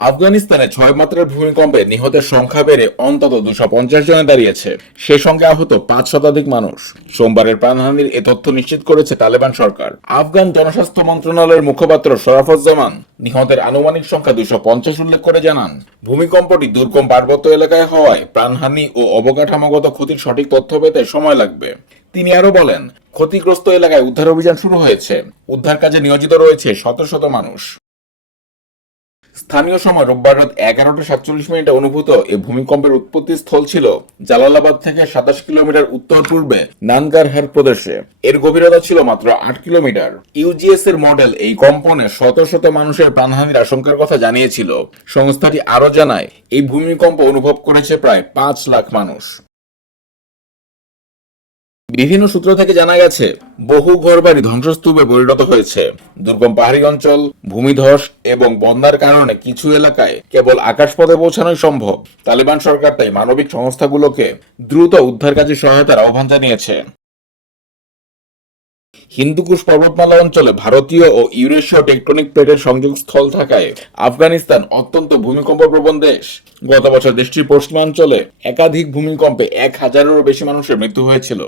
আফগানিস্তানে ছয় মাত্রার ভূমিকম্পে নিহতের সংখ্যা বেড়ে অন্তত দুশো পঞ্চাশ জনে দাঁড়িয়েছে। সে সঙ্গে আহত পাঁচ শতাধিক মানুষ। সোমবারের প্রাণহানির এ তথ্য নিশ্চিত করেছে তালেবান সরকার। আফগান জনস্বাস্থ্য মন্ত্রণালয়ের মুখপাত্র শরাফুজ্জামান নিহতের আনুমানিক সংখ্যা দুশো পঞ্চাশ উল্লেখ করে জানান। ভূমিকম্পটি দুর্গম পার্বত্য এলাকায় হওয়ায় প্রাণহানি ও অবকাঠামোগত ক্ষতির সঠিক তথ্য পেতে সময় লাগবে। তিনি আরও বলেন, ক্ষতিগ্রস্ত এলাকায় উদ্ধার অভিযান শুরু হয়েছে। উদ্ধার কাজে নিয়োজিত রয়েছে শত শত মানুষ। স্থানীয় সময় রোববার রাত এগারোটা সাতচল্লিশ মিনিটে অনুভূত এই ভূমিকম্পের উৎপত্তি স্থল ছিল জালালাবাদ থেকে সাতাশ কিলোমিটার উত্তর পূর্বে নানগারহার প্রদেশে। এর গভীরতা ছিল মাত্র আট কিলোমিটার। ইউজিএস এর মডেল এই কম্পনে শত শত মানুষের প্রাণহানির আশঙ্কার কথা জানিয়েছিল। সংস্থাটি আরও জানায়, এই ভূমিকম্প অনুভব করেছে প্রায় পাঁচ লাখ মানুষ। বিভিন্ন সূত্র থেকে জানা গেছে, বহু ঘরবাড়ি ধ্বংসস্তূপে পরিণত হয়েছে। দুর্গম পাহাড়ি অঞ্চল, ভূমিধস এবং বন্যার কারণে কিছু এলাকায় কেবল আকাশপথে পৌঁছানোই সম্ভব। তালিবান সরকার তাই মানবিক সংস্থাগুলোকে দ্রুত উদ্ধার কাজে সহায়তার আহ্বান জানিয়েছে। হিন্দুকুশ পর্বতমালা অঞ্চলে ভারতীয় ও ইউরেশীয় টেকটনিক প্লেটের সংযোগস্থল থাকায় আফগানিস্তান অত্যন্ত ভূমিকম্প প্রবণ দেশ। গত বছর দেশটির পশ্চিমাঞ্চলে একাধিক ভূমিকম্পে এক হাজারেরও বেশি মানুষের মৃত্যু হয়েছিল।